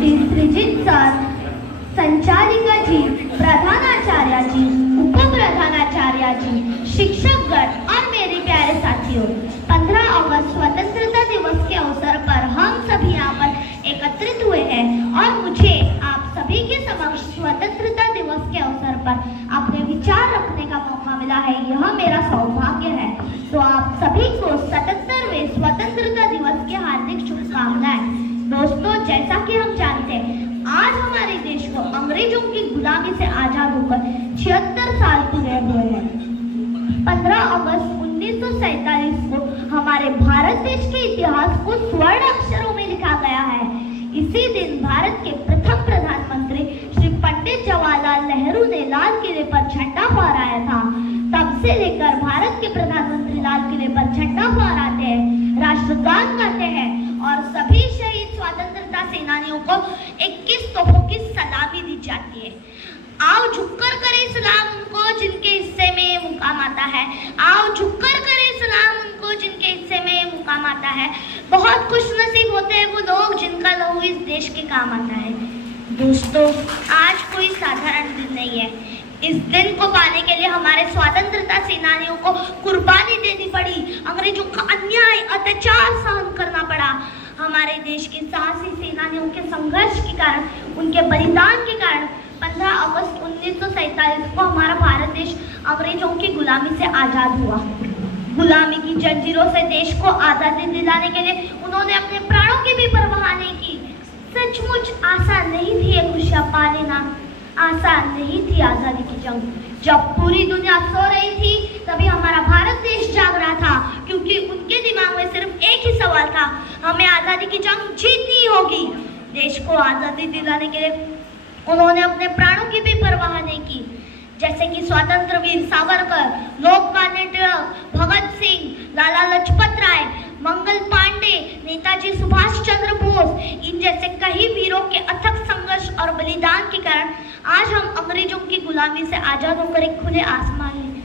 Shri Sreejith sir, संचालिका जी, प्रधानाचार्य जी, उप प्रधानाचार्य जी, शिक्षकगण और मेरे प्यारे साथियों, 15 अगस्त स्वतंत्रता दिवस के अवसर पर हम सभी यहाँ पर एकत्रित हुए हैं और मुझे आप सभी के समक्ष स्वतंत्रता दिवस के अवसर पर अपने विचार रखने का मौका मिला है। यह मेरा सौभाग्य है। तो आप सभी को 77वें स्वतंत्रता दिवस की हार्दिक शुभकामनाएं। दोस्तों, जैसा कि हम जानते हैं, आज हमारे देश को अंग्रेजों की गुलामी से आजाद होकर 76 साल पूरे हुए हैं। 15 अगस्त 1947 को हमारे भारत देश के इतिहास को स्वर्ण अक्षरों में लिखा गया है। इसी दिन भारत के प्रथम प्रधानमंत्री श्री पंडित जवाहरलाल नेहरू ने लाल किले पर झंडा फहराया था। तब से लेकर भारत के प्रधानमंत्री लाल किले पर झंडा फहराते हैं, राष्ट्रगान गाते हैं और सभी शहीद स्वतंत्रता सेनानियों को 21 तोपों की सलामी दी जाती है। आओ झुककर करें सलाम उनको जिनके हिस्से में मुकाम आता है। आओ झुककर करें सलाम उनको जिनके हिस्से में मुकाम आता है। बहुत खुशनसीब होते हैं वो लोग जिनका लहू इस देश के काम आता है। दोस्तों, आज कोई साधारण दिन नहीं है। इस दिन को पाने के लिए हमारे स्वतंत्रता सेनानियों को कुर्बानी देनी पड़ी, अंग्रेजों का अन्याय अत्याचार सहन करना पड़ा। हमारे देश के साहसी सेनानियों के संघर्ष के कारण, उनके बलिदान के कारण 15 अगस्त 1947 को हमारा भारत देश अंग्रेजों की गुलामी से आजाद हुआ। गुलामी की जंजीरों से देश को आजादी दिलाने के लिए उन्होंने अपने प्राणों की भी परवाह नहीं की। सचमुच आसान नहीं थी ये खुशियां पा लेना, आसान नहीं थी आजादी की जंग। जब पूरी दुनिया सो रही थी तभी हमारा भारत देश जाग रहा था, क्योंकि उनके दिमाग में सिर्फ एक ही सवाल था, हमें आजादी की जंग जीतनी होगी। देश को आजादी दिलाने के लिए उन्होंने अपने प्राणों की भी परवाह नहीं की। जैसे कि स्वतंत्र वीर सावरकर, लोकमान्य तिलक, भगत सिंह, लाला लाजपत राय, मंगल पांडे, नेताजी सुभाष चंद्र बोस, इन जैसे कई वीरों के अथक संघर्ष और बलिदान के कारण आज हम अंग्रेजों की गुलामी से आजाद होकर एक खुले आसमान में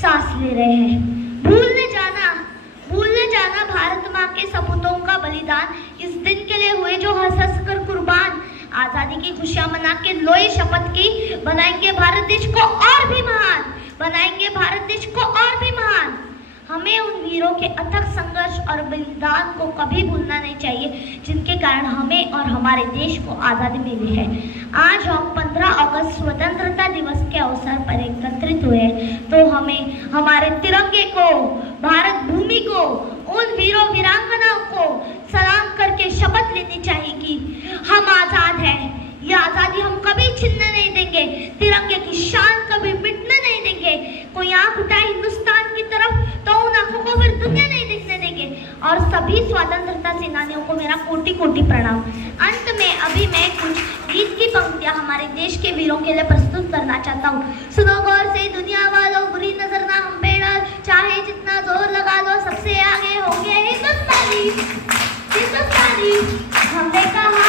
सांस ले रहे हैं। भूलने जाना भारत माँ के सपूतों का बलिदान, इस दिन के लिए हुए जो हंस हंस कर कुर्बान, आजादी की खुशियां मना के लोए शपथ की, बनाएंगे भारत देश को और भी महान, बनाएंगे भारत देश को और भी महान। हमें उन वीरों के अथक संघर्ष और बलिदान को कभी भूलना नहीं चाहिए, जिनके कारण हमें और हमारे देश को आजादी मिली है। आज हम 15 अगस्त स्वतंत्रता दिवस के अवसर पर एकत्रित हुए, तो हमें हमारे तिरंगे को, भारत भूमि को, उन वीरों वीरांगनाओं को सलाम करके शपथ लेनी चाहिए कि हम आजाद हैं। ये आजादी हम कभी छीनने नहीं देंगे, तिरंगे की शान कभी मिटने नहीं देंगे। कोई आंख उठाए हिंदुस्तान की तरफ तो उन आंखों को फिर दुनिया नहीं देखने देंगे। और सभी स्वतंत्रता सेनानियों को मेरा कोटि कोटि प्रणाम। अंत में अभी मैं कुछ गीत की पंक्तियां हमारे देश के वीरों के लिए प्रस्तुत करना चाहता हूँ। सुनो गौर से दुनिया वालों, बुरी नजर ना हम पे डाल, चाहे जितना जोर लगा लो सबसे आगे होंगे हिंदुस्तानी। हमने कहा